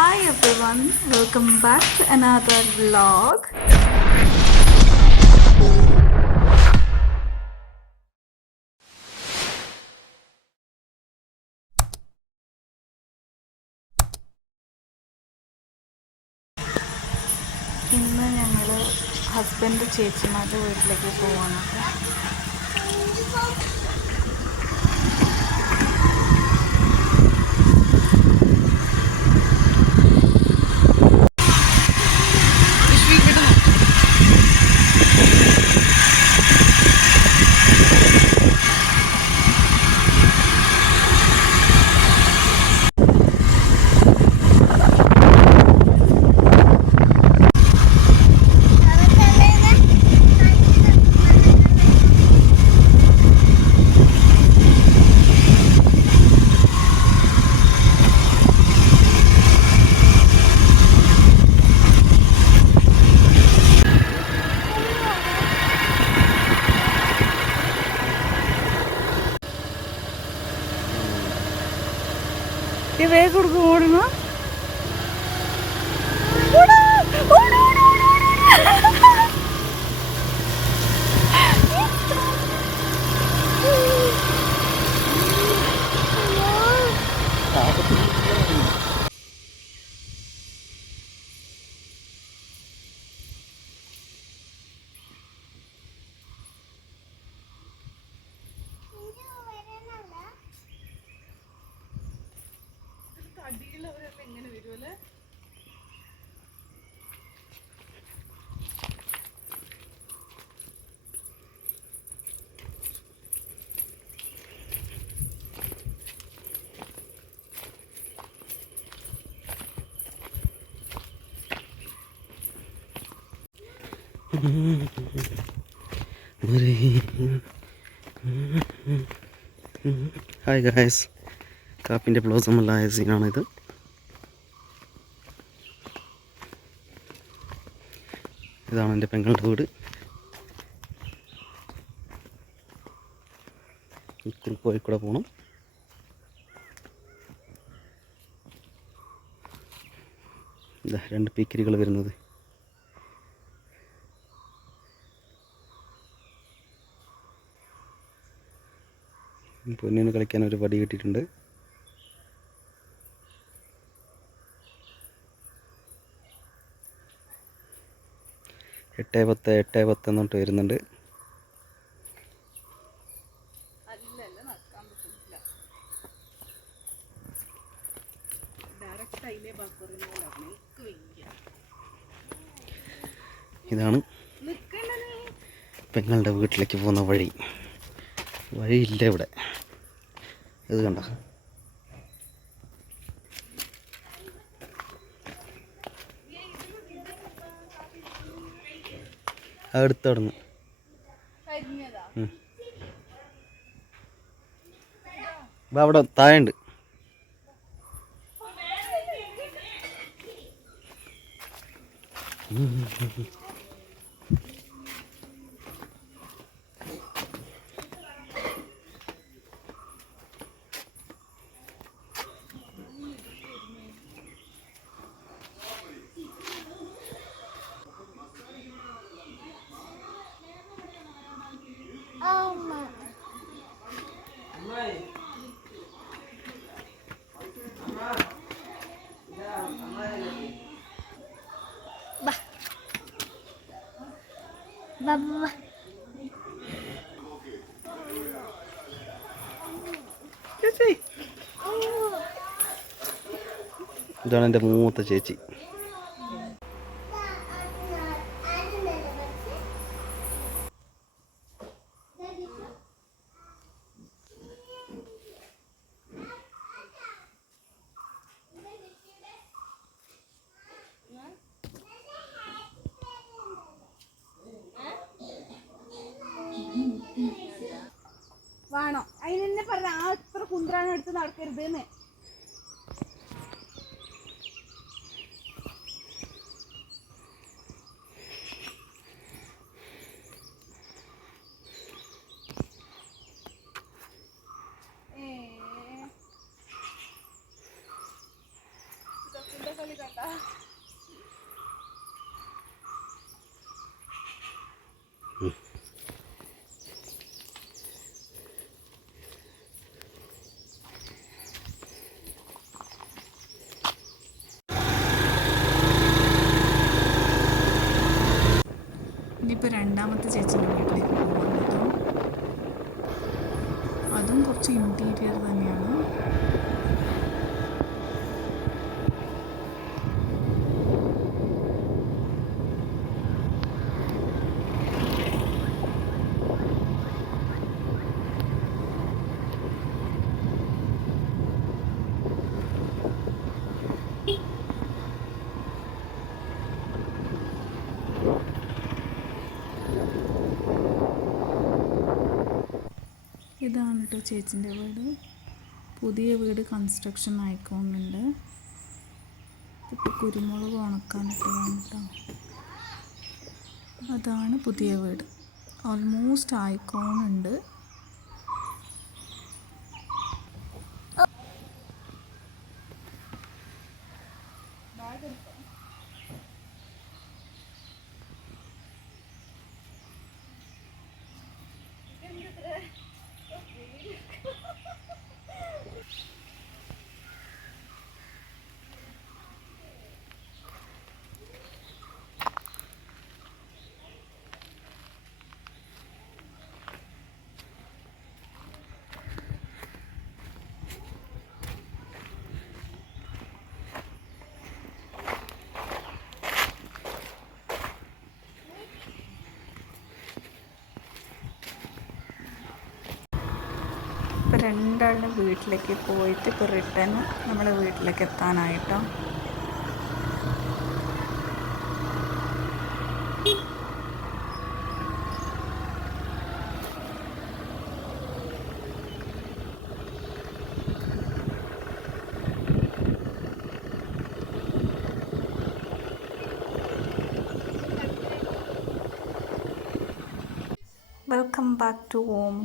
Hi everyone, welcome back to another vlog. ഇന്ന് ഞങ്ങൾ husband ചേച്ചിമാരുടെ വീട്ടിലേക്ക് പോവാണ്. വേഗം കൊടുക്കും ഓടണം. അടിയിലവരൊക്കെ എങ്ങനെ വരുമല്ലേ? ഹായ് ഗായ്സ്, കാപ്പിൻ്റെ ബ്ലോസമുള്ള സീനാണിത്. ഇതാണ് എൻ്റെ പെങ്ങളുടെ വീട്. പോയി കൂടെ പോകണം. ഇതാ രണ്ട് പീക്കിരികൾ വരുന്നത്. പൊന്നിന് കളിക്കാൻ ഒരു വടി കിട്ടിയിട്ടുണ്ട്. എട്ടേ പത്ത് എന്നിട്ട് വരുന്നുണ്ട്. ഇതാണ് പെങ്ങളുടെ വീട്ടിലേക്ക് പോകുന്ന വഴിയില്ല ഇവിടെ. ഇത് കണ്ട, അടുത്തവിടുന്ന് അവിടെ താഴെയുണ്ട്. ഇതാണ് എൻ്റെ മൂത്ത ചേച്ചി. വേണോ അതിനെന്നെ പറഞ്ഞ ആ ഇത്ര കുന്ത്രാണ് എടുത്ത് നടക്കരുത് എന്ന്. ഇതൊക്കെ പോലെ കണ്ട. ഇനിയിപ്പോൾ രണ്ടാമത്തെ ചേച്ചിൻ്റെ വീട്ടിലേക്ക് പോകാൻ കേട്ടോ. അതും കുറച്ച് ഇൻറ്റീരിയർ തന്നെയാണ്. ഇതാണ് കേട്ടോ ചേച്ചിൻ്റെ വീട്. പുതിയ വീട് കൺസ്ട്രക്ഷൻ ആയിക്കോന്നുണ്ട്. ഇപ്പോൾ കുരുമുളക് ഉണക്കാനിട്ടതാണ് കേട്ടോ. അതാണ് പുതിയ വീട്. ഓൾമോസ്റ്റ് ആയിക്കോന്നുണ്ട്. ഇപ്പോൾ രണ്ടാളും വീട്ടിലേക്ക് പോയിട്ട് ഇപ്പോൾ റിട്ടേൺ നമ്മൾ വീട്ടിലേക്ക് എത്താനായിട്ടോ. Welcome back to home.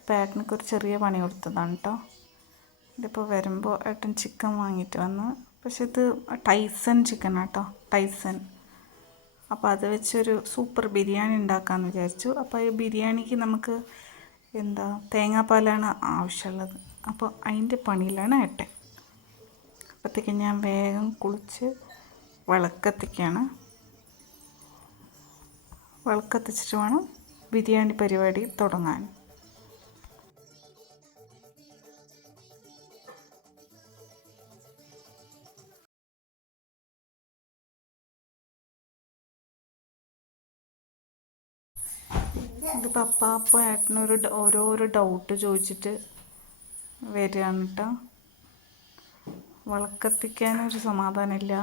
ഇപ്പോൾ ഏട്ടനൊക്കെ ഒരു ചെറിയ പണി കൊടുത്തതാണ് കേട്ടോ. ഇതിപ്പോൾ വരുമ്പോൾ ഏട്ടൻ ചിക്കൻ വാങ്ങിയിട്ട് വന്ന്. പക്ഷെ ഇത് ടൈസൺ ചിക്കനാണ് കേട്ടോ, ടൈസൺ. അപ്പോൾ അത് വെച്ചൊരു സൂപ്പർ ബിരിയാണി ഉണ്ടാക്കാമെന്ന് വിചാരിച്ചു. അപ്പോൾ ഈ ബിരിയാണിക്ക് നമുക്ക് തേങ്ങാപ്പാലാണ് ആവശ്യമുള്ളത്. അപ്പോൾ അതിൻ്റെ പണിയിലാണ് ഏട്ടൻ. അപ്പോഴത്തേക്ക് ഞാൻ വേഗം കുളിച്ച് വിളക്കത്തിക്കുകയാണ്. വിളക്കത്തിച്ചിട്ട് വേണം ബിരിയാണി പരിപാടി തുടങ്ങാൻ. ഇത് പപ്പ അപ്പോൾ ഏട്ടനൊരു ഓരോരോ ഡൗട്ട് ചോദിച്ചിട്ട് വരികയാണ് കേട്ടോ. വിളക്കത്തിക്കാനൊരു സമാധാനമില്ല.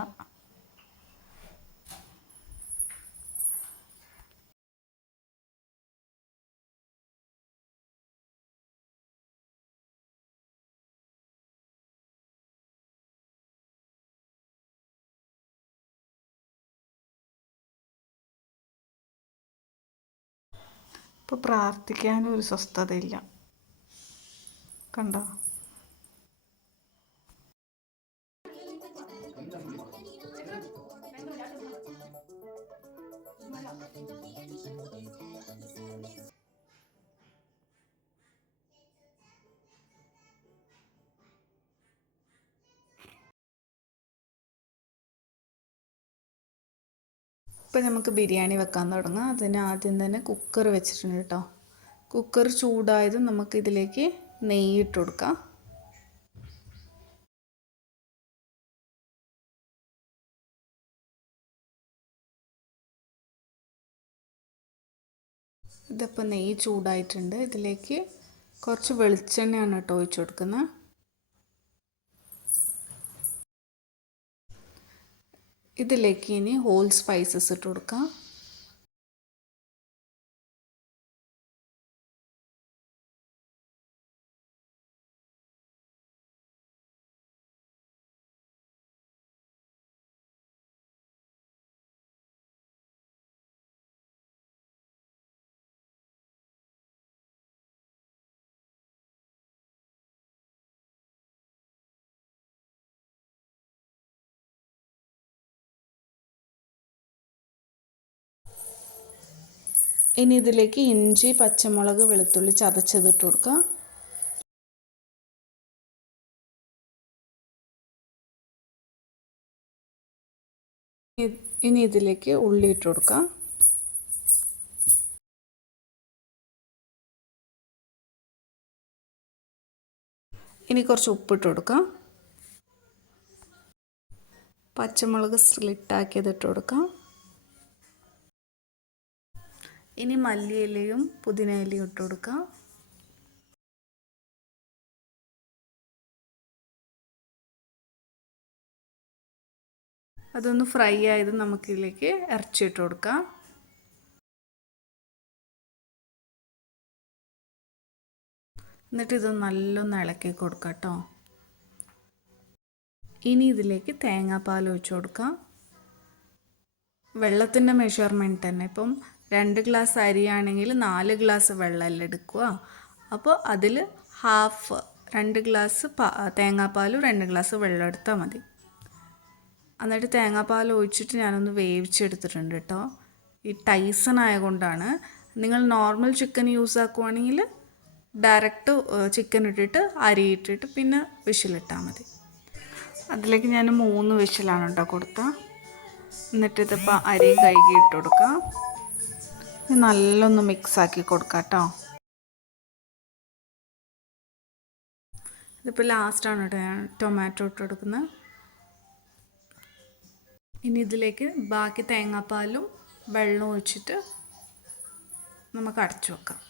ഇപ്പോൾ പ്രാർത്ഥിക്കാനും ഒരു സ്വസ്ഥതയില്ല കണ്ടോ. ഇപ്പം നമുക്ക് ബിരിയാണി വെക്കാൻ തുടങ്ങാം. അതിന് ആദ്യം തന്നെ കുക്കർ വെച്ചിട്ടുണ്ട് കേട്ടോ. കുക്കർ ചൂടായതും നമുക്ക് ഇതിലേക്ക് നെയ്യിട്ട് കൊടുക്കാം. ഇതിപ്പോൾ നെയ്യ് ചൂടായിട്ടുണ്ട്. ഇതിലേക്ക് കുറച്ച് വെളിച്ചെണ്ണയാണ് കേട്ടോ ഒഴിച്ച് കൊടുക്കുന്നത്. ഇതിലേക്ക് ഇനി ഹോൾ സ്പൈസസ് ഇട്ട് കൊടുക്കാം. ഇനി ഇതിലേക്ക് ഇഞ്ചി, പച്ചമുളക്, വെളുത്തുള്ളി ചതച്ചതിട്ട് കൊടുക്കാം. ഇനി ഇതിലേക്ക് ഉള്ളി ഇട്ട് കൊടുക്കാം. ഇനി കുറച്ച് ഉപ്പിട്ട് കൊടുക്കാം. പച്ചമുളക് സ്ലിറ്റാക്കിയത് ഇട്ട് കൊടുക്കാം. ഇനി മല്ലിയിലയും പുതിനയിലയും ഇട്ട് കൊടുക്കാം. അതൊന്ന് ഫ്രൈ ആയത് നമുക്കിതിലേക്ക് ഇറച്ചി ഇട്ട് കൊടുക്കാം. എന്നിട്ട് ഇത് നല്ലൊന്ന് ഇളക്കി കൊടുക്കാം കേട്ടോ. ഇനി ഇതിലേക്ക് തേങ്ങാപ്പാൽ ഒഴിച്ച് കൊടുക്കാം. വെള്ളത്തിൻ്റെ മെഷർമെൻറ്റ് തന്നെ. ഇപ്പം 2 ഗ്ലാസ് അരിയാണെങ്കിൽ 4 ഗ്ലാസ് വെള്ളമല്ല എടുക്കുക. അപ്പോൾ അതിൽ ഹാഫ് 2 ഗ്ലാസ് തേങ്ങാപ്പാലും 2 ഗ്ലാസ് വെള്ളം എടുത്താൽ മതി. എന്നിട്ട് തേങ്ങാപ്പാൽ ഒഴിച്ചിട്ട് ഞാനൊന്ന് വേവിച്ചെടുത്തിട്ടുണ്ട് കേട്ടോ. ഈ ടൈസൺ ആയതുകൊണ്ടാണ്. നിങ്ങൾ നോർമൽ ചിക്കൻ യൂസ് ആക്കുവാണെങ്കിൽ ഡയറക്റ്റ് ചിക്കൻ ഇട്ടിട്ട് അരി ഇട്ടിട്ട് പിന്നെ വിഷിലിട്ടാൽ മതി. അതിലേക്ക് ഞാൻ 3 വിഷിലാണ് കേട്ടോ കൊടുത്തത്. എന്നിട്ട് ഇതിപ്പോൾ അരി കഴുകി ഇട്ട് കൊടുക്കാം. നല്ലൊന്ന് മിക്സാക്കി കൊടുക്കാം കേട്ടോ. ഇതിപ്പോൾ ലാസ്റ്റാണ് കേട്ടോ ഞാൻ ടൊമാറ്റോ ഇട്ട് കൊടുക്കുന്നത്. ഇനി ഇതിലേക്ക് ബാക്കി തേങ്ങാപ്പാലും വെള്ളവും ഒഴിച്ചിട്ട് നമുക്ക് അടച്ചു വെക്കാം.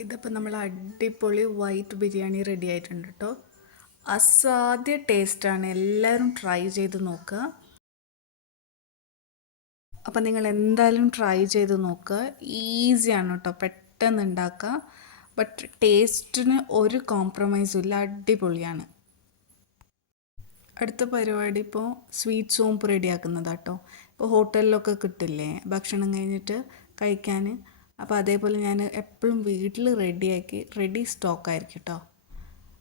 ഇതിപ്പോൾ നമ്മൾ അടിപൊളി വൈറ്റ് ബിരിയാണി റെഡി ആയിട്ടുണ്ട് കേട്ടോ. അസാധ്യ ടേസ്റ്റാണ്. എല്ലാവരും ട്രൈ ചെയ്ത് നോക്കുക. അപ്പോൾ നിങ്ങൾ എന്തായാലും ട്രൈ ചെയ്ത് നോക്കുക. ഈസിയാണ് കേട്ടോ, പെട്ടെന്ന് ഉണ്ടാക്കുക. ബട്ട് ടേസ്റ്റിന് ഒരു കോംപ്രമൈസും ഇല്ല, അടിപൊളിയാണ്. അടുത്ത പരിപാടി ഇപ്പോൾ സ്വീറ്റ് സോംപ്പ് റെഡിയാക്കുന്നതാട്ടോ. ഇപ്പോൾ ഹോട്ടലിലൊക്കെ കിട്ടില്ലേ ഭക്ഷണം കഴിഞ്ഞിട്ട് കഴിക്കാൻ. അപ്പോൾ അതേപോലെ ഞാൻ എപ്പോഴും വീട്ടിൽ റെഡി സ്റ്റോക്കായിരിക്കും കേട്ടോ.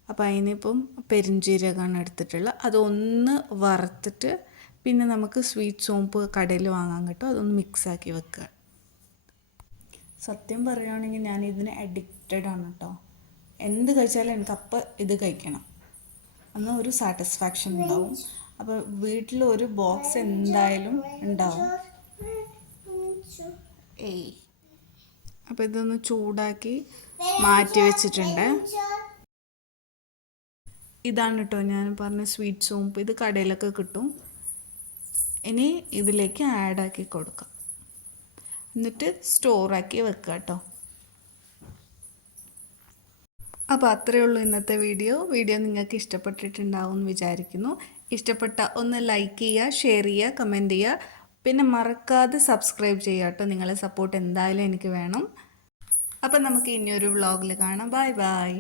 അപ്പോൾ അതിനിപ്പം പെരുംജീരകമാണ് എടുത്തിട്ടുള്ളത്. അതൊന്ന് വറുത്തിട്ട് പിന്നെ നമുക്ക് സ്വീറ്റ് സോംപ്പ് കടയിൽ വാങ്ങാൻ കിട്ടും. അതൊന്ന് മിക്സാക്കി വെക്കുക. സത്യം പറയുകയാണെങ്കിൽ ഞാൻ ഇതിന് അഡിക്റ്റഡ് ആണ് കേട്ടോ. എന്ത് കഴിച്ചാലും എനിക്കപ്പം ഇത് കഴിക്കണം, എന്നാൽ ഒരു സാറ്റിസ്ഫാക്ഷൻ ഉണ്ടാവും. അപ്പോൾ വീട്ടിൽ ഒരു ബോക്സ് എന്തായാലും ഉണ്ടാവും. അപ്പോൾ ഇതൊന്ന് ചൂടാക്കി മാറ്റി വെച്ചിട്ടുണ്ട്. ഇതാണ് കേട്ടോ ഞാൻ പറഞ്ഞ സ്വീറ്റ് സോംപ്പ്. ഇത് കടയിലൊക്കെ കിട്ടും. ഇനി ഇതിലേക്ക് ആഡാക്കി കൊടുക്കാം. എന്നിട്ട് സ്റ്റോറാക്കി വെക്കുക കേട്ടോ. അപ്പോൾ അത്രയേ ഉള്ളൂ ഇന്നത്തെ വീഡിയോ നിങ്ങൾക്ക് ഇഷ്ടപ്പെട്ടിട്ടുണ്ടാവും എന്ന് വിചാരിക്കുന്നു. ഇഷ്ടപ്പെട്ട ഒന്ന് ലൈക്ക് ചെയ്യുക, ഷെയർ ചെയ്യുക, കമൻറ്റ് ചെയ്യുക. പിന്നെ മറക്കാതെ സബ്സ്ക്രൈബ് ചെയ്യുക കേട്ടോ. നിങ്ങളെ സപ്പോർട്ട് എന്തായാലും എനിക്ക് വേണം. അപ്പം നമുക്ക് ഇനിയൊരു വ്ളോഗിൽ കാണാം. Bye bye.